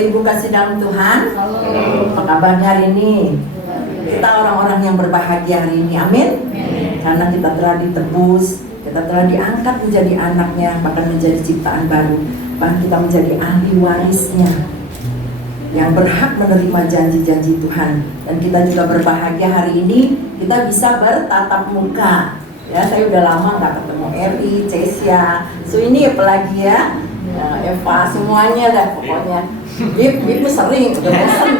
Bapak Ibu kasih dalam Tuhan. Apa kabarnya hari ini? Kita orang-orang yang berbahagia hari ini, amin. Karena kita telah ditebus, kita telah diangkat menjadi anaknya, bahkan menjadi ciptaan baru. Bahkan kita menjadi ahli warisnya yang berhak menerima janji-janji Tuhan. Dan kita juga berbahagia hari ini kita bisa bertatap muka. Ya, saya udah lama nggak ketemu Eri, Cesia, ini apalagi ya, Eva, semuanya dah pokoknya. Bib sering, udah bosan.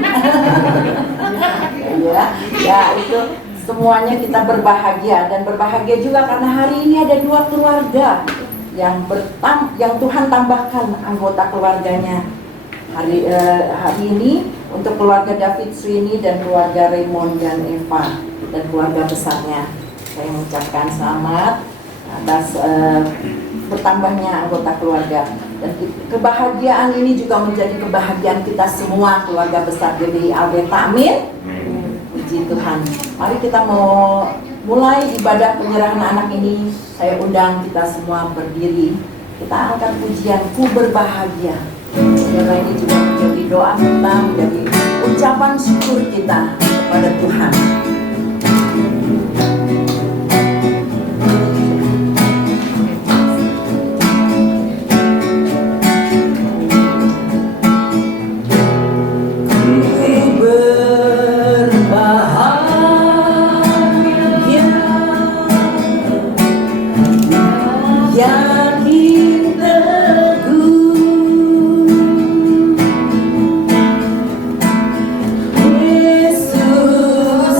ya itu semuanya kita berbahagia dan berbahagia juga karena hari ini ada 2 keluarga yang Tuhan tambahkan anggota keluarganya hari ini untuk keluarga David Swini dan keluarga Raymond dan Eva dan keluarga besarnya. Saya mengucapkan selamat atas bertambahnya anggota keluarga. Dan kebahagiaan ini juga menjadi kebahagiaan kita semua, keluarga besar GBI Alberta, amin. Puji Tuhan. Mari kita mau mulai ibadah penyerahan anak ini. Saya undang kita semua berdiri. Kita angkat pujian, ku berbahagia. Karena ini juga menjadi doa kita, menjadi ucapan syukur kita kepada Tuhan. Yesus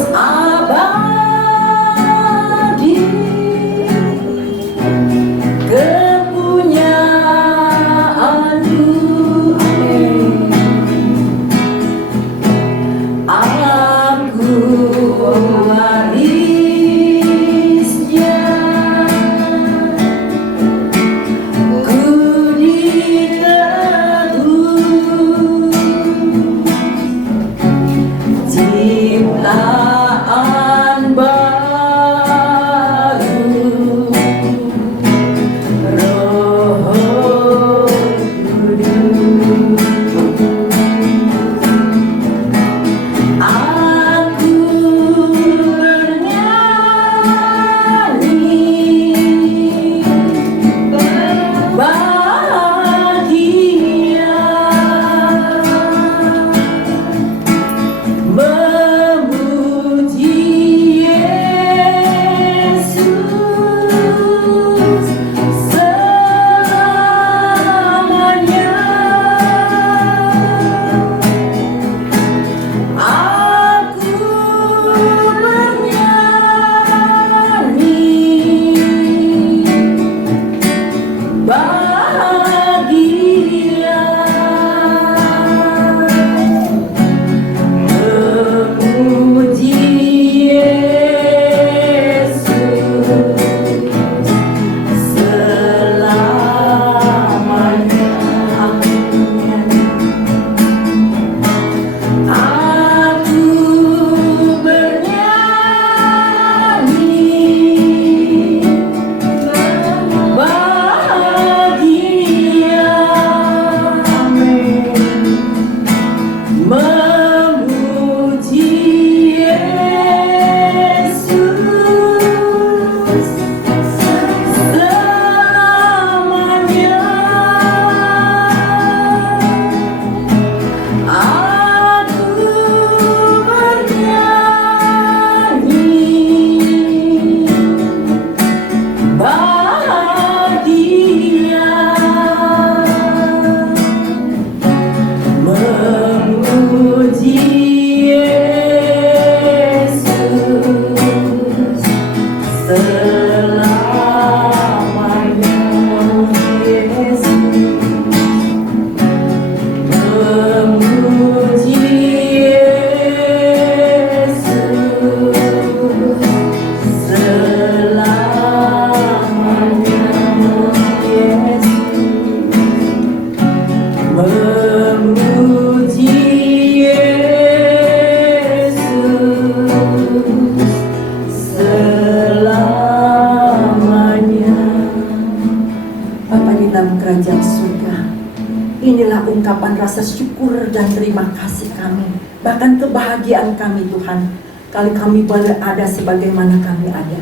rasa syukur dan terima kasih kami, bahkan kebahagiaan kami Tuhan, kali kami berada sebagaimana kami ada.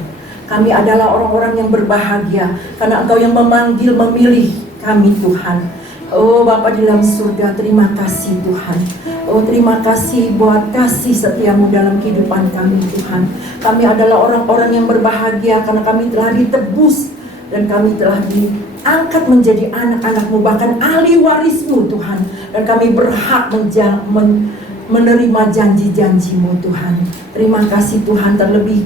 Kami adalah orang-orang yang berbahagia karena Engkau yang memanggil, memilih kami Tuhan. Oh Bapa di dalam surga, terima kasih Tuhan. Oh terima kasih buat kasih setiamu dalam kehidupan kami Tuhan. Kami adalah orang-orang yang berbahagia karena kami telah ditebus dan kami telah diangkat menjadi anak-anak-Mu, bahkan ahli waris-Mu Tuhan. Dan kami berhak menerima janji-janji-Mu Tuhan. Terima kasih Tuhan, terlebih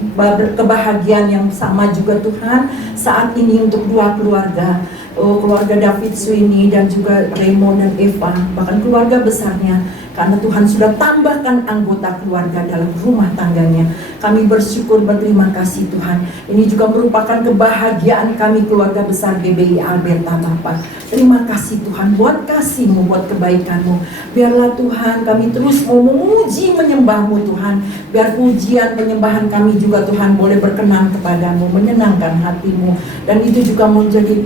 kebahagiaan yang sama juga Tuhan saat ini untuk dua keluarga. Oh, keluarga David Swini dan juga Raymond dan Eva, bahkan keluarga besarnya, karena Tuhan sudah tambahkan anggota keluarga dalam rumah tangganya. Kami bersyukur, berterima kasih Tuhan. Ini juga merupakan kebahagiaan kami keluarga besar GBI Alberta Bapak. Terima kasih Tuhan buat kasih-Mu, buat kebaikan-Mu. Biarlah Tuhan kami terus mau memuji menyembah-Mu Tuhan. Biar pujian penyembahan kami juga Tuhan boleh berkenan kepadamu, menyenangkan hati-Mu. Dan itu juga menjadi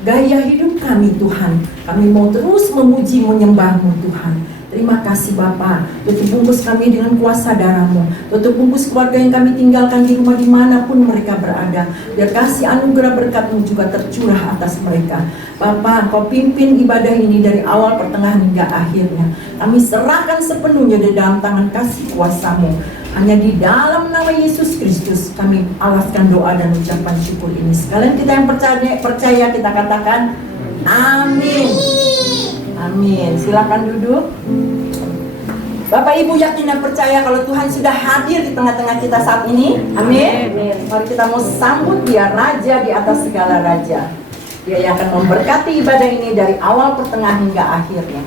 gaya hidup kami Tuhan. Kami mau terus memuji menyembah-Mu Tuhan. Terima kasih Bapa. Tutup bungkus kami dengan kuasa darah-Mu. Tutup bungkus keluarga yang kami tinggalkan di rumah dimanapun mereka berada. Biar kasih anugerah berkat-Mu juga tercurah atas mereka. Bapa, Kau pimpin ibadah ini dari awal, pertengahan hingga akhirnya. Kami serahkan sepenuhnya di dalam tangan kasih kuasa-Mu. Hanya di dalam nama Yesus Kristus kami alaskan doa dan ucapan syukur ini. Sekalian kita yang percaya kita katakan amin. Amin. Silakan duduk. Bapak Ibu yakin dan percaya kalau Tuhan sudah hadir di tengah-tengah kita saat ini? Amin. Mari kita mau sambut Dia, Raja di atas segala raja. Dia yang akan memberkati ibadah ini dari awal, pertengahan hingga akhirnya.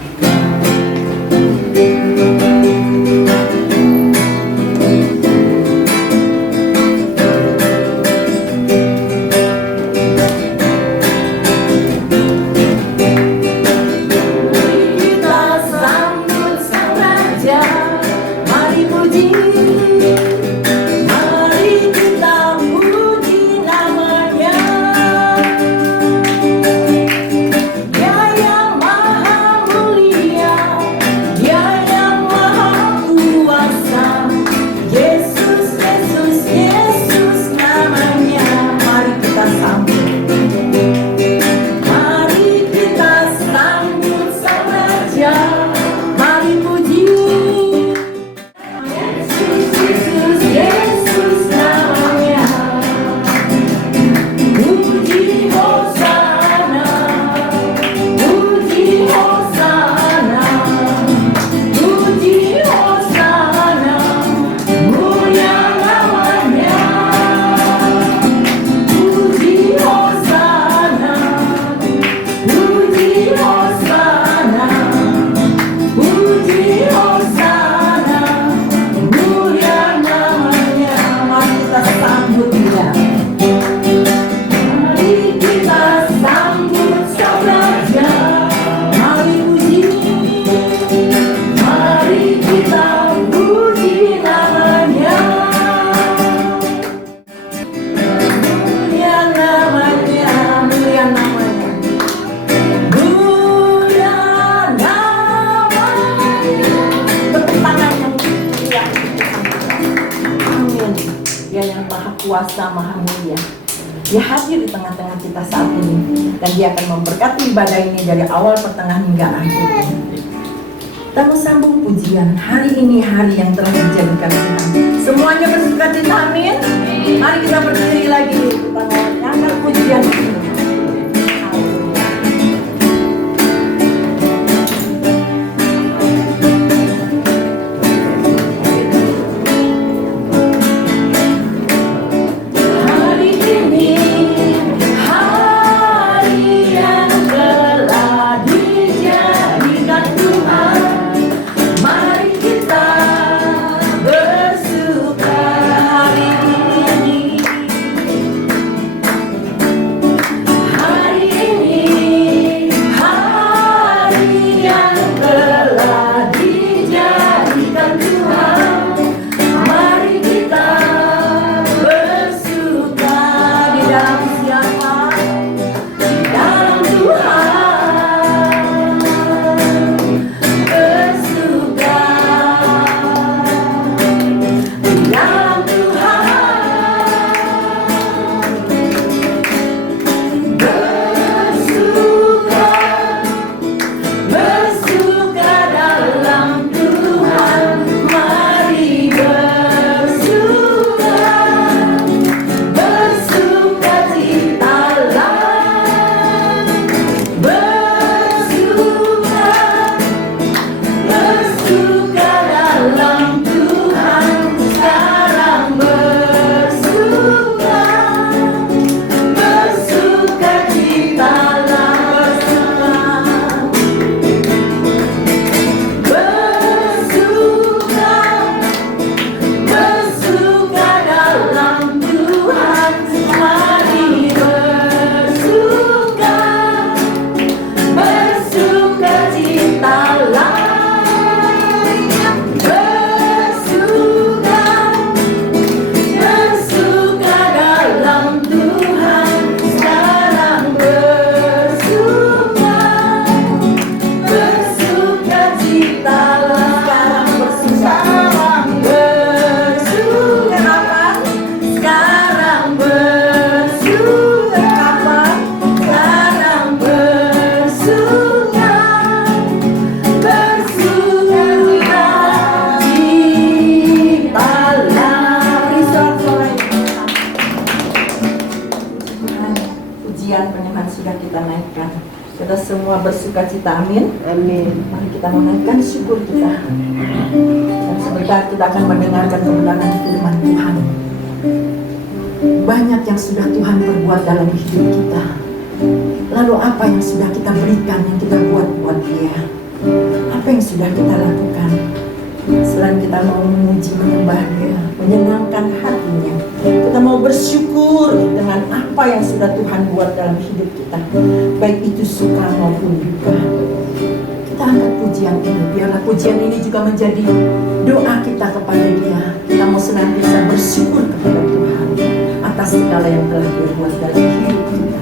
Kuasa Maha Mulia. Dia hadir di tengah-tengah kita saat ini, dan Dia akan memberkati ibadah ini dari awal, pertengahan hingga akhir. Kita mau sambung pujian. Hari ini hari yang telah dijadikan Tuhan. Semuanya bersukacita, amin. Mari kita berdiri lagi. Kita mau angkat pujian ini. semua bersuka cita, amin. Amin. Mari kita menaikkan syukur kita. Dan sebentar kita akan mendengarkan kebenaran firman Tuhan. Banyak yang sudah Tuhan perbuat dalam hidup kita. Lalu apa yang sudah kita berikan, yang kita buat Dia? Apa yang sudah kita lakukan? Selain kita mau memuji, menyembah Dia, menyenangkan hatinya, kita mau bersyukur dengan apa yang sudah Tuhan buat dalam hidup kita, baik itu suka maupun duka. Kita angkat pujian ini, biarlah pujian ini juga menjadi doa kita kepada Dia. Kita mau senantiasa bersyukur kepada Tuhan atas segala yang telah Dia buat dalam hidup kita.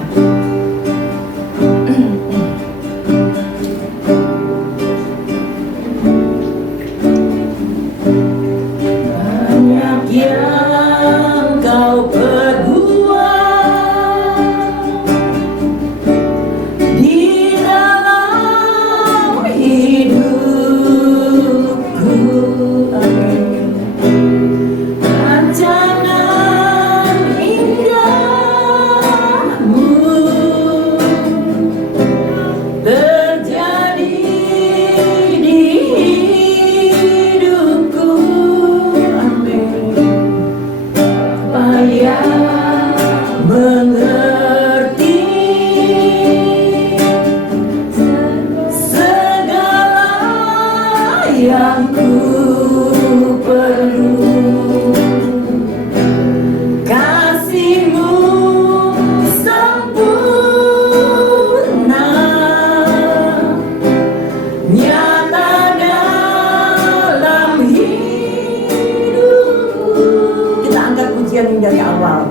Dari awal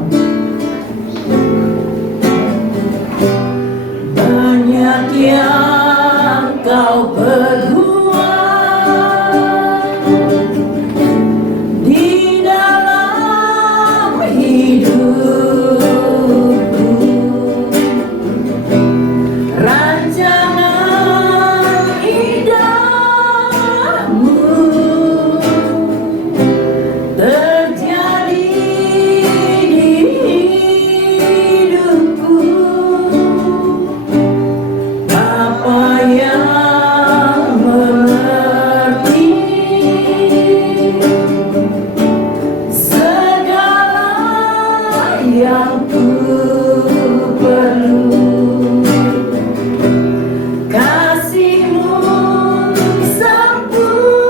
banyak yang kau perbuat di dalam hidupku, rancangan indahmu yang ku perlu. Kasih-Mu sempurna,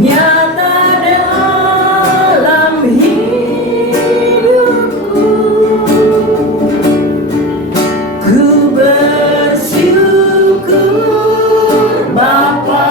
nyata dalam hidupku. Ku bersyukur Bapa,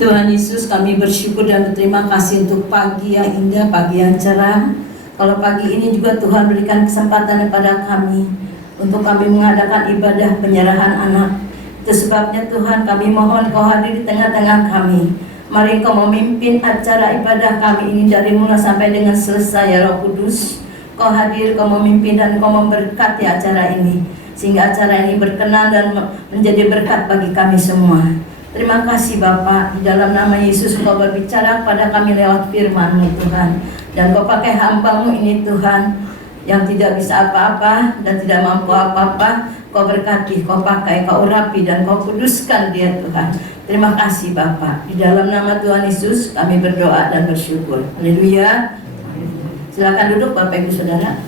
Tuhan Yesus, kami bersyukur dan berterima kasih untuk pagi yang indah, pagi yang cerah. Kalau pagi ini juga Tuhan berikan kesempatan kepada kami untuk kami mengadakan ibadah penyerahan anak. Itu sebabnya Tuhan, kami mohon Kau hadir di tengah-tengah kami. Mari Kau memimpin acara ibadah kami ini dari mula sampai dengan selesai, ya Roh Kudus. Kau hadir, Kau memimpin dan Kau memberkati acara ini, sehingga acara ini berkenan dan menjadi berkat bagi kami semua. Terima kasih Bapa, di dalam nama Yesus Kau berbicara kepada kami lewat firman-Mu Tuhan. Dan Kau pakai hamba-Mu ini Tuhan, yang tidak bisa apa-apa dan tidak mampu apa-apa. Kau berkati, Kau pakai, Kau urapi dan Kau kuduskan dia Tuhan. Terima kasih Bapa, di dalam nama Tuhan Yesus kami berdoa dan bersyukur. Haleluya. Silakan duduk Bapak Ibu Saudara.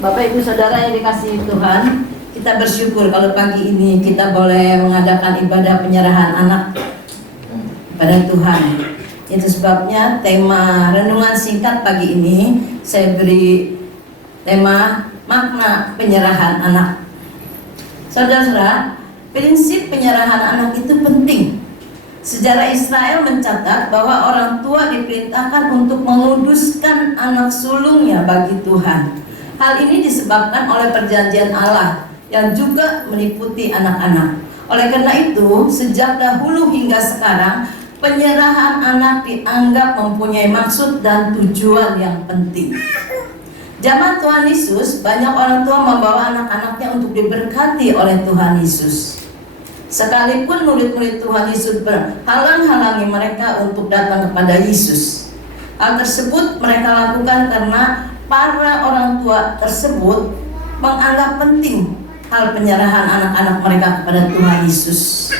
Bapak Ibu Saudara yang dikasihi Tuhan, kita bersyukur kalau pagi ini kita boleh mengadakan ibadah penyerahan anak pada Tuhan. Itu sebabnya tema renungan singkat pagi ini saya beri tema makna penyerahan anak. Saudara-saudara, prinsip penyerahan anak itu penting. Sejarah Israel mencatat bahwa orang tua diperintahkan untuk menguduskan anak sulungnya bagi Tuhan. Hal ini disebabkan oleh perjanjian Allah yang juga meliputi anak-anak. Oleh karena itu, sejak dahulu hingga sekarang, penyerahan anak dianggap mempunyai maksud dan tujuan yang penting. Zaman Tuhan Yesus, banyak orang tua membawa anak-anaknya untuk diberkati oleh Tuhan Yesus. Sekalipun murid-murid Tuhan Yesus berhalang-halangi mereka untuk datang kepada Yesus. Hal tersebut mereka lakukan karena para orang tua tersebut menganggap penting hal penyerahan anak-anak mereka kepada Tuhan Yesus.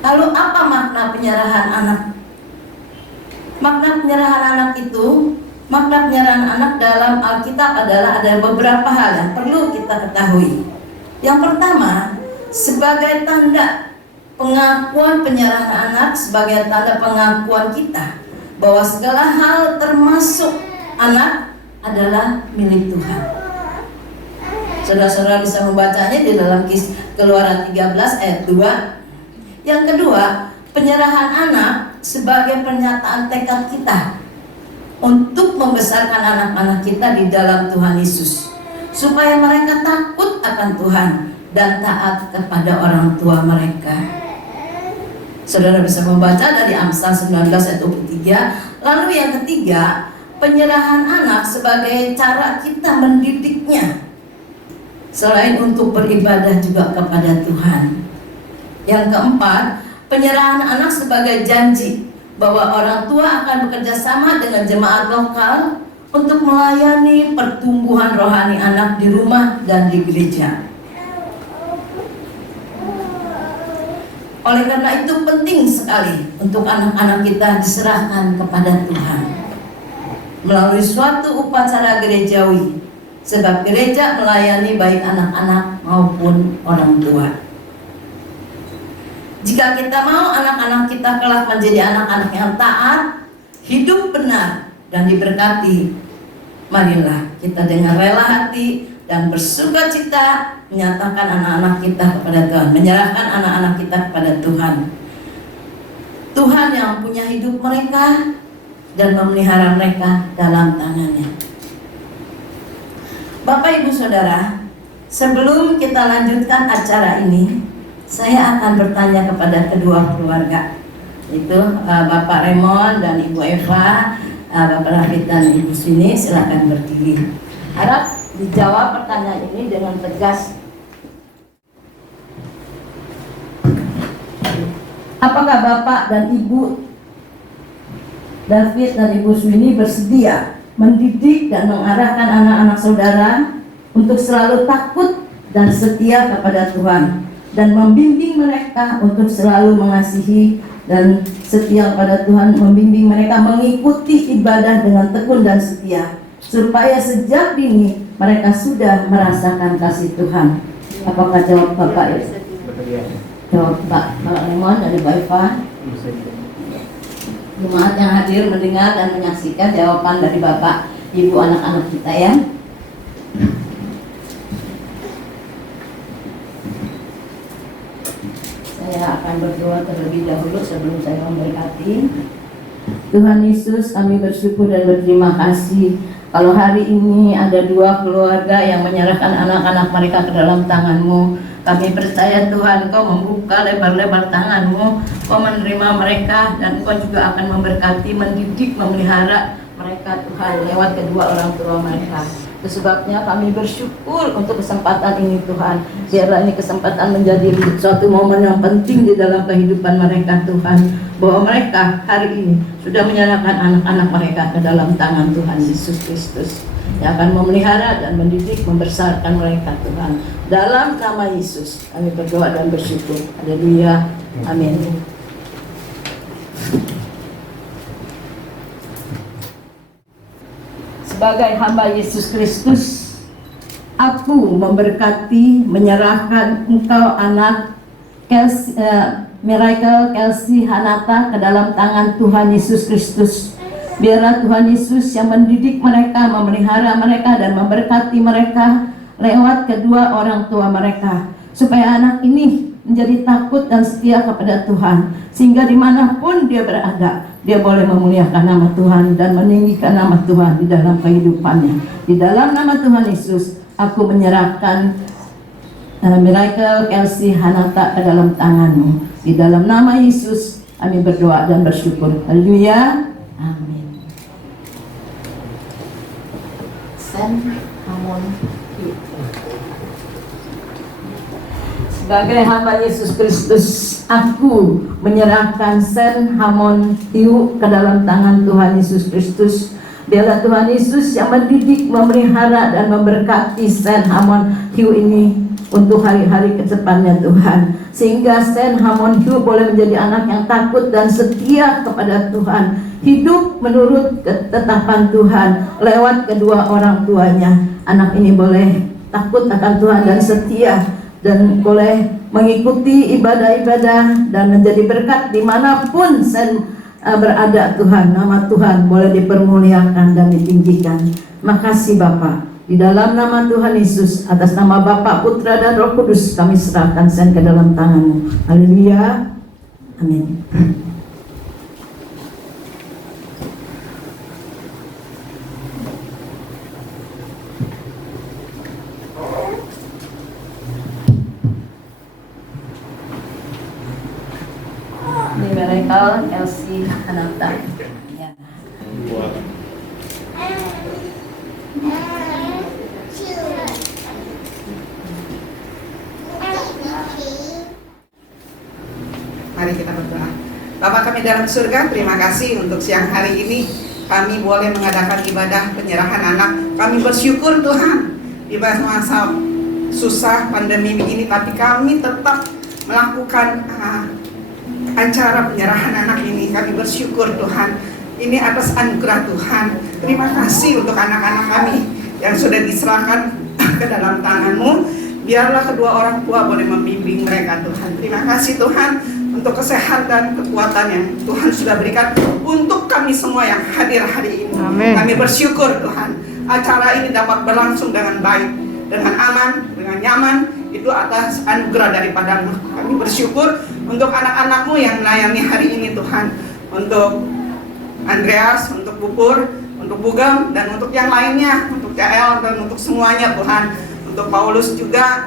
Lalu apa makna penyerahan anak? Makna penyerahan anak itu, makna penyerahan anak dalam Alkitab adalah ada beberapa hal yang perlu kita ketahui. Yang pertama, sebagai tanda pengakuan penyerahan anak, sebagai tanda pengakuan kita bahwa segala hal termasuk anak adalah milik Tuhan. Saudara-saudara bisa membacanya di dalam Keluaran 13 ayat 2. Yang kedua, penyerahan anak sebagai pernyataan tekad kita untuk membesarkan anak-anak kita di dalam Tuhan Yesus, supaya mereka takut akan Tuhan dan taat kepada orang tua mereka. Saudara bisa membaca dari Amsal 19 ayat 23. Lalu yang ketiga, penyerahan anak sebagai cara kita mendidiknya, selain untuk beribadah juga kepada Tuhan. Yang keempat, penyerahan anak sebagai janji bahwa orang tua akan bekerja sama dengan jemaat lokal untuk melayani pertumbuhan rohani anak di rumah dan di gereja. Oleh karena itu penting sekali untuk anak-anak kita diserahkan kepada Tuhan melalui suatu upacara gerejawi, sebab gereja melayani baik anak-anak maupun orang tua. Jika kita mau anak-anak kita kelak menjadi anak-anak yang taat, hidup benar dan diberkati, marilah kita dengan rela hati dan bersukacita menyatakan anak-anak kita kepada Tuhan, menyerahkan anak-anak kita kepada Tuhan. Tuhan yang punya hidup mereka dan memelihara mereka dalam tangannya. Bapak Ibu Saudara, sebelum kita lanjutkan acara ini, saya akan bertanya kepada kedua keluarga, yaitu Bapak Raymond dan Ibu Eva, Bapak Rafid dan Ibu Swini. Silakan berdiri. Harap dijawab pertanyaan ini dengan tegas. Apakah Bapak dan Ibu David dan Ibu Swini bersedia mendidik dan mengarahkan anak-anak saudara untuk selalu takut dan setia kepada Tuhan, dan membimbing mereka untuk selalu mengasihi dan setia kepada Tuhan, membimbing mereka mengikuti ibadah dengan tekun dan setia, supaya sejak dini mereka sudah merasakan kasih Tuhan? Apakah jawab Bapak ya? Jawab Pak Lemon dari Mbak Eva. Jemaat yang hadir mendengar dan menyaksikan jawaban dari Bapak Ibu anak-anak kita ya. Saya Saya akan berdoa terlebih dahulu sebelum saya memberkati. Tuhan Yesus, kami bersyukur dan berterima kasih kalau hari ini ada dua keluarga yang menyerahkan anak-anak mereka ke dalam tangan-Mu. Kami percaya Tuhan, Kau membuka lebar-lebar tangan-Mu, Kau menerima mereka, dan Kau juga akan memberkati, mendidik, memelihara mereka Tuhan lewat kedua orang tua mereka. Itu sebabnya kami bersyukur untuk kesempatan ini Tuhan. Biarlah ini kesempatan menjadi suatu momen yang penting di dalam kehidupan mereka Tuhan. Bahwa mereka hari ini sudah menyerahkan anak-anak mereka ke dalam tangan Tuhan Yesus Kristus, yang akan memelihara dan mendidik, membesarkan mereka Tuhan. Dalam nama Yesus kami berdoa dan bersyukur. Haleluya. Amin. Sebagai hamba Yesus Kristus, aku memberkati, menyerahkan engkau anak Miracle Kelsey Hanata ke dalam tangan Tuhan Yesus Kristus. Biarlah Tuhan Yesus yang mendidik mereka, memelihara mereka, dan memberkati mereka lewat kedua orang tua mereka, supaya anak ini menjadi takut dan setia kepada Tuhan, sehingga dimanapun dia berada, dia boleh memuliakan nama Tuhan dan meninggikan nama Tuhan di dalam kehidupannya. Di dalam nama Tuhan Yesus, aku menyerahkan Miracle Kelsey Hanata ke dalam tangan-Mu. Di dalam nama Yesus kami berdoa dan bersyukur. Haleluya. Amin. Sebagai hamba Yesus Kristus, aku menyerahkan Sen Hamon Tiu ke dalam tangan Tuhan Yesus Kristus. Biarlah Tuhan Yesus yang mendidik, memelihara, dan memberkati Sen Hamon Tiu ini untuk hari-hari ke depannya Tuhan, sehingga Sen Hamon Tiu boleh menjadi anak yang takut dan setia kepada Tuhan, hidup menurut ketetapan Tuhan lewat kedua orang tuanya. Anak ini boleh takut akan Tuhan dan setia, dan boleh mengikuti ibadah-ibadah dan menjadi berkat dimanapun Sen berada Tuhan. Nama Tuhan boleh dipermuliakan dan ditinggikan. Makasih Bapa. Di dalam nama Tuhan Yesus, atas nama Bapa, Putra, dan Roh Kudus, kami serahkan Sen ke dalam tangan-Mu. Haleluya. Amin. Ini Miracle Kelsey Hanata. Ya. Mari kita berdoa. Bapa kami dalam surga, terima kasih untuk siang hari ini kami boleh mengadakan ibadah penyerahan anak. Kami bersyukur Tuhan, di masa susah pandemi begini, tapi kami tetap melakukan acara penyerahan anak ini. Kami bersyukur Tuhan, ini atas anugerah Tuhan. Terima kasih untuk anak-anak kami yang sudah diserahkan ke dalam tangan-Mu. Biarlah kedua orang tua boleh membimbing mereka Tuhan. Terima kasih Tuhan untuk kesehatan, kekuatan yang Tuhan sudah berikan untuk kami semua yang hadir hari ini. Amin. Kami bersyukur Tuhan, acara ini dapat berlangsung dengan baik, dengan aman, dengan nyaman. Itu atas anugerah daripada-Mu. Kami bersyukur untuk anak-anak-Mu yang melayani hari ini Tuhan, untuk Andreas, untuk Bupur, untuk Bugam, dan untuk yang lainnya, untuk TL, dan untuk semuanya Tuhan, untuk Paulus juga.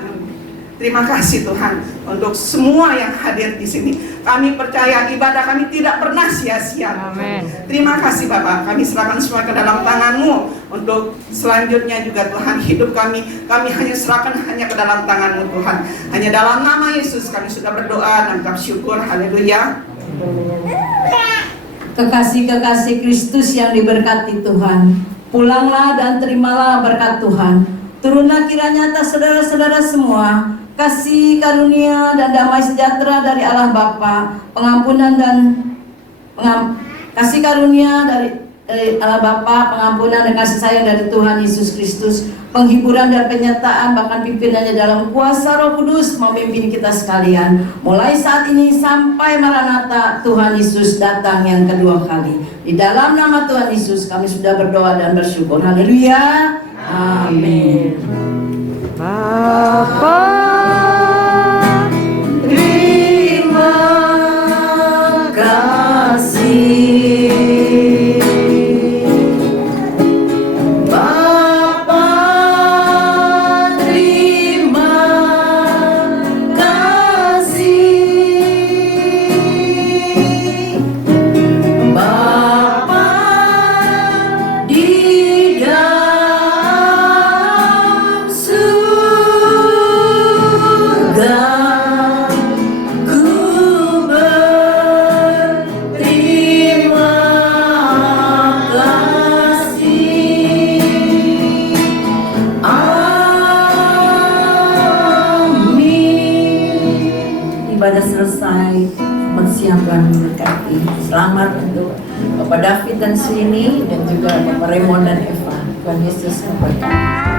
Terima kasih Tuhan untuk semua yang hadir di sini. Kami percaya ibadah kami tidak pernah sia-sia. Amin. Terima kasih Bapak. Kami serahkan semua ke dalam tangan-Mu. Untuk selanjutnya juga Tuhan, hidup kami hanya serahkan hanya ke dalam tangan-Mu Tuhan. Hanya dalam nama Yesus kami sudah berdoa dan mengucap syukur. Haleluya. Kekasih-kekasih Kristus yang diberkati Tuhan, pulanglah dan terimalah berkat Tuhan. Turunlah kiranya atas saudara-saudara semua kasih karunia dan damai sejahtera dari Allah Bapa, pengampunan dan kasih karunia dari Allah Bapa, pengampunan dan kasih sayang dari Tuhan Yesus Kristus, penghiburan dan penyertaan bahkan pimpinannya dalam kuasa Roh Kudus memimpin kita sekalian mulai saat ini sampai Maranatha Tuhan Yesus datang yang kedua kali. Di dalam nama Tuhan Yesus kami sudah berdoa dan bersyukur. Haleluya. Amin. Bapa, terima ibadah selesai. Selamat siang, Tuhan memberkati. Selamat untuk Bapak David dan Srini dan juga Bapak Raymond dan Eva. Tuhan Yesus memberkati.